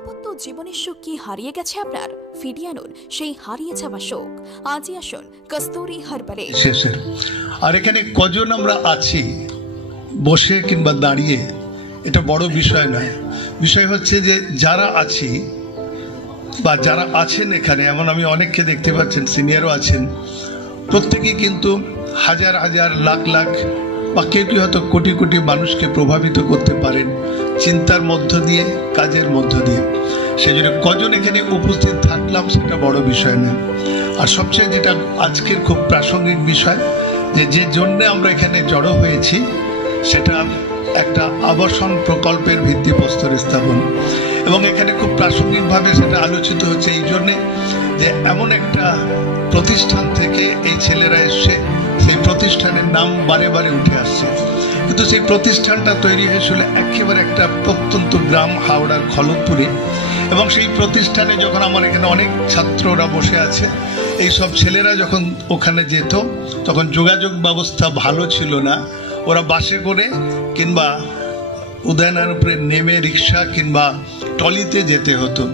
দাম্পত্য জীবনের সুখ কি হারিয়ে গেছে আপনার? ফিরিয়ে আনুন সেই হারিয়ে যাওয়া সুখ। আজই আসুন কস্তুরী হার্বালে। শেষের আর এখানে কজন আমরা আছি বসে কিংবা দাঁড়িয়ে এটা বড় বিষয় নয়। বিষয় হচ্ছে যে যারা আছি বা যারা আছেন এখানে, এমন আমি অনেককে দেখতে পাচ্ছেন, সিনিয়রও আছেন, প্রত্যেকেই কিন্তু হাজার হাজার লাখ লাখ বা কেউ কেউ হয়তো কোটি কোটি মানুষকে প্রভাবিত করতে পারেন চিন্তার মধ্য দিয়ে, কাজের মধ্য দিয়ে। সেজন্য কজন এখানে উপস্থিত থাকলাম সেটা বড় বিষয় নয়। আর সবচেয়ে যেটা আজকের খুব প্রাসঙ্গিক বিষয়, যে জন্যে আমরা এখানে জড়ো হয়েছি সেটা একটা আবাসন প্রকল্পের ভিত্তিপ্রস্তর স্থাপন। এবং এখানে খুব প্রাসঙ্গিকভাবে সেটা আলোচিত হচ্ছে এই জন্যে যে এমন একটা প্রতিষ্ঠান থেকে এই ছেলেরা এসছে, সেই প্রতিষ্ঠানের নাম বারে বারে উঠে আসছে, কিন্তু সেই প্রতিষ্ঠানটা তৈরি হয়েছিল একেবারে একটা প্রত্যন্ত গ্রাম হাওড়ার খলকপুরে। এবং সেই প্রতিষ্ঠানে যখন আমার এখানে অনেক ছাত্ররা বসে আছে, এই সব ছেলেরা যখন ওখানে যেত তখন যোগাযোগ ব্যবস্থা ভালো ছিল না। ওরা বাসে করে কিংবা উদয়নার উপরে নেমে রিক্সা কিংবা টলিতে যেতে হতো।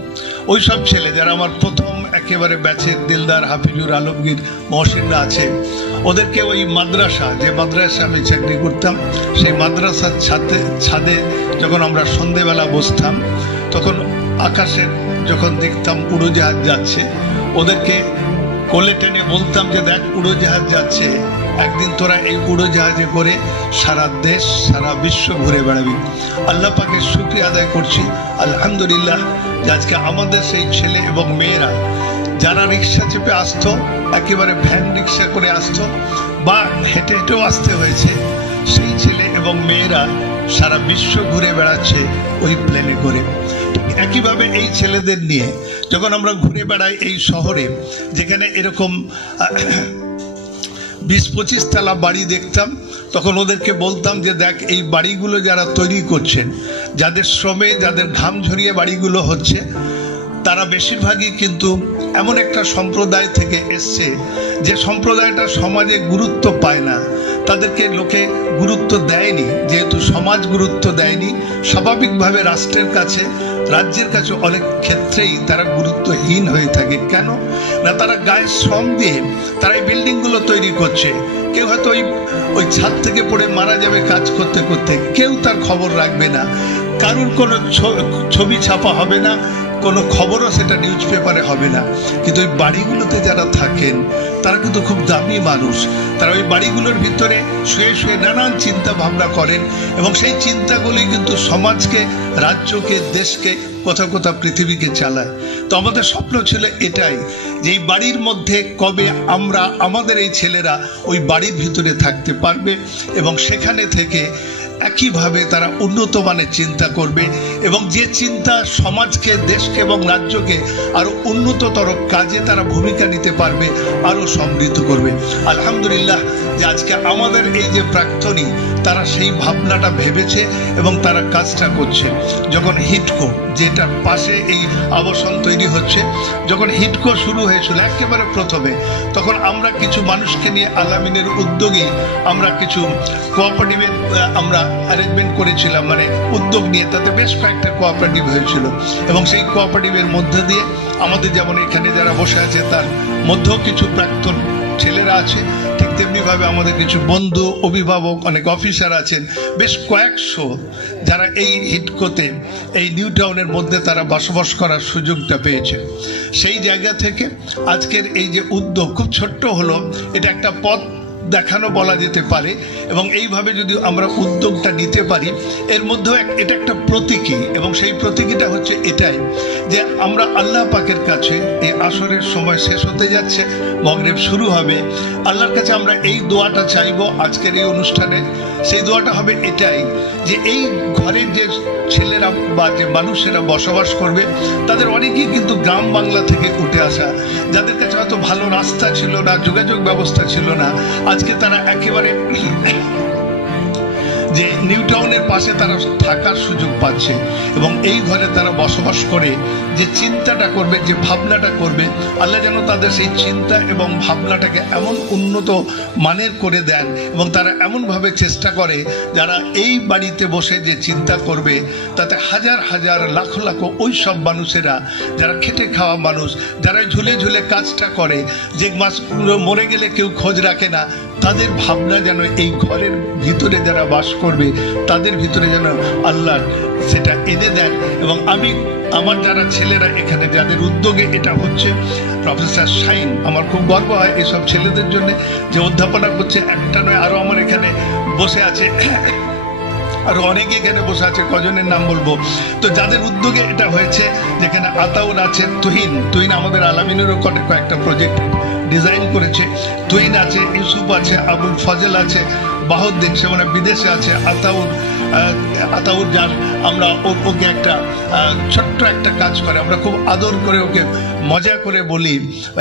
ওই সব ছেলে যারা আমার প্রথম একেবারে ব্যাচের দিলদার, হাফিজুর, আলমগীর, মহসিনরা আছে, ওদেরকে ওই মাদ্রাসা, যে মাদ্রাসা আমি চাকরি করতাম, সেই মাদ্রাসার ছাদে যখন আমরা সন্ধেবেলা বসতাম, তখন আকাশের যখন দেখতাম উড়োজাহাজ যাচ্ছে, ওদেরকে কোলে টেনে বলতাম যে দেখ উড়োজাহাজ যাচ্ছে, একদিন তোরা এই উড়োজাহাজে করে সারা দেশ সারা বিশ্ব ঘুরে বেড়াবি। আল্লাহ পাকের শুকরিয়া আদায় করছি আলহামদুলিল্লাহ যে আজকে আমাদের সেই ছেলে এবং মেয়েরা যারা রিক্সা চেপে আসতো, একেবারে ভ্যান রিক্সা করে আসতো বা হেঁটে হেঁটেও আসতে হয়েছে, সেই ছেলে এবং মেয়েরা সারা বিশ্ব ঘুরে বেড়াচ্ছে ওই প্লেনে করে। একইভাবে এই ছেলেদের নিয়ে যখন আমরা ঘুরে বেড়াই এই শহরে, যেখানে এরকম 20-25 তলা বাড়ি দেখতাম, তখন ওদেরকে বলতাম যে দেখ এই বাড়িগুলো যারা তৈরি করছেন, যাদের শ্রমে, যাদের ঘাম ঝরিয়ে বাড়িগুলো হচ্ছে, তারা বেশিরভাগই কিন্তু এমন একটা সম্প্রদায় থেকে এসছে যে সম্প্রদায়টা সমাজে গুরুত্ব পায় না, তাদেরকে লোকে গুরুত্ব দেয়নি। যেহেতু সমাজ গুরুত্ব দেয়নি, স্বাভাবিকভাবে রাষ্ট্রের কাছে, রাজ্যের কাছে অনেক ক্ষেত্রেই তারা গুরুত্বহীন হয়ে থাকে। কেন না, তারা গায়ে শ্রম দিয়ে তারা এই বিল্ডিংগুলো তৈরি করছে। কেউ হয়তো ওই ছাদ থেকে পড়ে মারা যাবে কাজ করতে করতে, কেউ তার খবর রাখবে না, কারোর কোনো ছবি ছাপা হবে না, কোনো খবরও সেটা নিউজ পেপারে হবে না। কিন্তু ওই বাড়িগুলোতে যারা থাকেন তারা কিন্তু খুব দামি মানুষ। তারা ওই বাড়িগুলোর ভিতরে শুয়ে শুয়ে নানান চিন্তা ভাবনা করেন এবং সেই চিন্তাগুলি কিন্তু সমাজকে, রাজ্যকে, দেশকে, কোথাও কোথাও পৃথিবীকে চালায়। তো আমাদের স্বপ্ন ছিল এটাই যে এই বাড়ির মধ্যে কবে আমরা, আমাদের এই ছেলেরা ওই বাড়ির ভিতরে থাকতে পারবে এবং সেখানে থেকে একইভাবে তারা উন্নত মানের চিন্তা করবে এবং যে চিন্তা সমাজকে, দেশকে এবং রাজ্যকে আরো উন্নততর কাজে তারা ভূমিকা নিতে পারবে, আরো সমৃদ্ধ করবে। আলহামদুলিল্লাহ যে আজকে আমাদের এই যে প্রাক্তনী, তারা সেই ভাবনাটা ভেবেছে এবং তারা কাজটা করছে। যখন হিডকো, যেটার পাশে এই আবাসন তৈরি হচ্ছে, যখন হিডকো শুরু হয়েছিল একেবারে প্রথমে, তখন আমরা কিছু মানুষকে নিয়ে আলামিনের উদ্যোগে আমরা কিছু কোঅপারেটিভের আমরা অ্যারেঞ্জমেন্ট করেছিলাম, মানে উদ্যোগ নিয়ে, তাতে বেশ কয়েকটা কোঅপারেটিভ হয়েছিল। এবং সেই কোঅপারেটিভের মধ্যে দিয়ে আমাদের, যেমন এখানে যারা বসে আছে তার মধ্যেও কিছু প্রাক্তন ছেলেরা আছে, ঠিক তেমনিভাবে আমাদের কিছু বন্ধু, অভিভাবক, অনেক অফিসার আছেন, বেশ কয়েকশো যারা এই হিডকোতে, এই নিউ টাউনের মধ্যে তারা বসবাস করার সুযোগটা পেয়েছে। সেই জায়গা থেকে আজকের এই যে উদ্যোগ, খুব ছোট্ট হলো, এটা একটা পথ দেখানো বলা যেতে পারে। এবং এইভাবে যদি আমরা উদ্যোগটা নিতে পারি, এর মধ্যেও এটা একটা প্রতীকী, এবং সেই প্রতীকীটা হচ্ছে এটাই যে আমরা আল্লাহ পাকের কাছে, এই আসরের সময় শেষ হতে যাচ্ছে, মাগরিব শুরু হবে, আল্লাহর কাছে আমরা এই দোয়াটা চাইবো আজকের এই অনুষ্ঠানে। সেই দোয়াটা হবে এটাই যে এই ঘরের যে ছেলেরা বা যে মানুষেরা বসবাস করবে, তাদের অনেকেই কিন্তু গ্রাম বাংলা থেকে উঠে আসা, যাদের কাছে হয়তো ভালো রাস্তা ছিল না, যোগাযোগ ব্যবস্থা ছিল না, আজকে তারা একেবারে যে নিউ টাউনের পাশে তারা থাকার সুযোগ পাচ্ছে এবং এই ঘরে তারা বসবাস করে যে চিন্তাটা করবে, যে ভাবনাটা করবে, আল্লাহ যেন তাদের সেই চিন্তা এবং ভাবনাটাকে এমন উন্নত মানের করে দেন এবং তারা এমনভাবে চেষ্টা করে যারা এই বাড়িতে বসে যে চিন্তা করবে তাতে হাজার হাজার লাখ লাখ ওই সব মানুষেরা যারা খেটে খাওয়া মানুষ, যারা ঝুলে ঝুলে কাজটা করে, যে মাছগুলো মরে গেলে কেউ খোঁজ রাখে না, তাদের ভাবনা যেন এই ঘরের ভিতরে যারা বাস করবে তাদের ভিতরে যেন আল্লাহ সেটা এনে দেন। এবং আমি আমার যারা ছেলেরা এখানে যাদের উদ্যোগে এটা হচ্ছে, প্রফেসর শাইন, আমার খুব গর্ব হয় এসব ছেলেদের জন্য যে অধ্যাপনা করছে। একটা নয়, আরো আমার এখানে বসে আছে, আরো অনেকে এখানে বসে আছে, কজনের নাম বলবো। তো যাদের উদ্যোগে এটা হয়েছে, যেখানে আতাউর আছে, তুহিন আমাদের আলামিনেরও কয়েকটা প্রজেক্ট ডিজাইন করেছে, তুহিন আছে, ইউসুফ আছে, আবুল ফজল আছে, বাহুদ্দিন সে মানে বিদেশে আছে, আতাউর যার আমরা ওকে একটা ছোট্ট একটা কাজ করে, আমরা খুব আদর করে ওকে মজা করে বলি,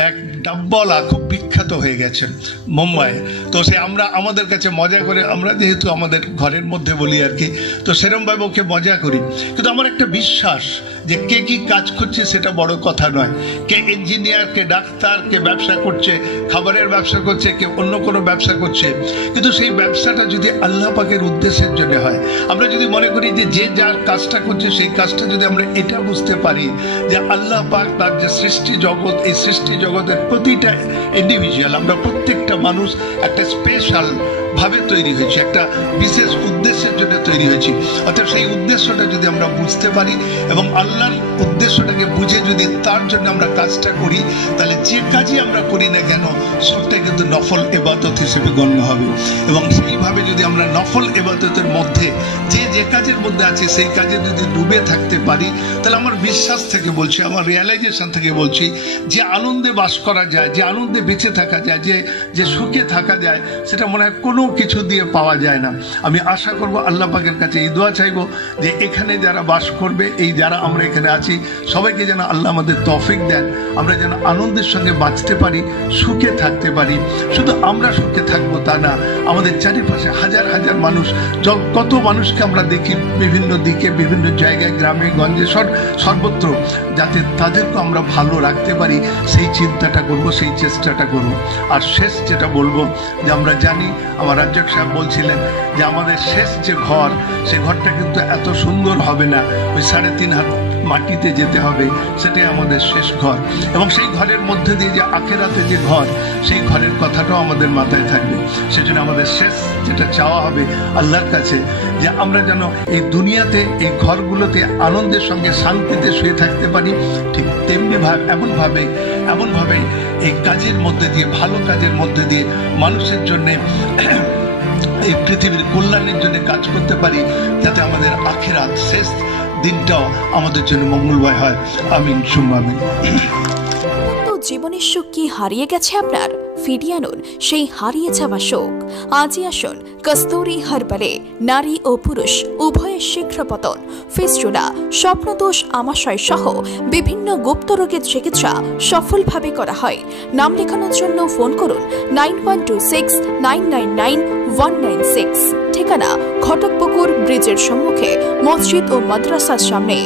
এক ডাব্বাওয়ালা খুব বিখ্যাত হয়ে গেছেন মুম্বাইয়ে। তো সে আমরা আমাদের কাছে মজা করে, আমরা যেহেতু আমাদের ঘরের মধ্যে বলি আর কি, তো সেরমভাবে ওকে মজা করি। কিন্তু আমার একটা বিশ্বাস যে কে কি কাজ করছে সেটা বড় কথা নয়, কে ইঞ্জিনিয়ার, কে ডাক্তার, কে ব্যবসা করছে, খাবারের ব্যবসা করছে, কে অন্য কোনো ব্যবসা করছে, কিন্তু সেই ব্যবসাটা যদি আল্লাহ পাকের উদ্দেশ্যের জন্য হয়, আমরা যদি মনে করি যে যে যার কাজটা করছে সেই কাজটা যদি আমরা এটা বুঝতে পারি যে আল্লাহ পাক তার যে সৃষ্টি জগৎ, এই সৃষ্টি জগতের প্রতিটা ইন্ডিভিজুয়াল, আমরা প্রত্যেকটা মানুষ একটা স্পেশাল ভাবে তৈরি হয়েছে, একটা বিশেষ উদ্দেশ্যের জন্য তৈরি হয়েছি। অর্থাৎ সেই উদ্দেশ্যটা যদি আমরা বুঝতে পারি এবং আল্লাহর উদ্দেশ্যটাকে বুঝে যদি তার জন্য আমরা কাজটা করি, তাহলে যে কাজই আমরা করি না কেন সবটাই কিন্তু নফল ইবাদত হিসেবে গণ্য হবে। এবং সেইভাবে যদি আমরা নফল ইবাদতের মধ্যে যে কাজের মধ্যে আছে সেই কাজে যদি ডুবে থাকতে পারি, তাহলে আমার বিশ্বাস থেকে বলছি, আমার রিয়ালাইজেশন থেকে বলছি, যে আনন্দে বাস করা যায়, যে আনন্দে বেঁচে থাকা যায়, যে সুখে থাকা যায়, সেটা মনে হয় কোনো কিছু দিয়ে পাওয়া যায় না। আমি আশা করব আল্লাহ পাকের কাছে এই দোয়া চাইবো যে এখানে যারা বাস করবে, এই যারা আমরা এখানে আছি, সবাইকে যেন আল্লাহ আমাদের তৌফিক দেন, আমরা যেন আনন্দের সঙ্গে বাঁচতে পারি, সুখে থাকতে পারি। শুধু আমরা সুখে থাকবো তা না, আমাদের চারিপাশে হাজার হাজার মানুষ, কত মানুষকে আমরা দেখি বিভিন্ন দিকে, বিভিন্ন জায়গায়, গ্রামে গঞ্জে, সর্বত্র, যাতে তাদেরকে আমরা ভালো রাখতে পারি সেই চিন্তাটা করব, সেই চেষ্টাটা করব। আর শেষ যেটা বলবো, যে আমরা জানি, আমার রাজ্জাক সাহেব বলছিলেন যে আমাদের শেষ যে ঘর, সে ঘরটা কিন্তু এত সুন্দর হবে না, ওই 3.5 হাত মাটিতে যেতে হবে, সেটাই আমাদের শেষ ঘর। এবং সেই ঘরের মধ্যে দিয়ে যে আখেরাতে যে ঘর, সেই ঘরের কথাটাও আমাদের মাথায় থাকবে। সেজন্য আমাদের শেষ যেটা চাওয়া হবে আল্লাহর কাছে, যে আমরা যেন এই দুনিয়াতে এই ঘরগুলোতে আনন্দের সঙ্গে শান্তিতে শুয়ে থাকতে পারি, ঠিক তেমনি এমনভাবে এই কাজের মধ্যে দিয়ে, ভালো কাজের মধ্যে দিয়ে মানুষের জন্যে, এই পৃথিবীর কল্যাণের জন্য কাজ করতে পারি, যাতে আমাদের আখিরাত শেষ দিনটাও আমাদের জন্য মঙ্গলময় হয়। আমিন সুম্মা আমিন। জীবনের সুখ কি হারিয়ে গেছে আপনার? ফিরিয়ে আনুন সেই হারিয়ে যাওয়া শোক। আজই আসুন কস্তুরী হার্বালে নারী ও পুরুষ উভয়ের শীঘ্র পতন, ফিস্টুলা, স্বপ্নদোষ, আমাশয় সহ বিভিন্ন গুপ্ত রোগের চিকিৎসা সফলভাবে করা হয়। নাম লেখানোর জন্য ফোন করুন 9126999196। ঠিকানা ঘটকপুকুর ব্রিজের সম্মুখে, মসজিদ ও মাদ্রাসার সামনে।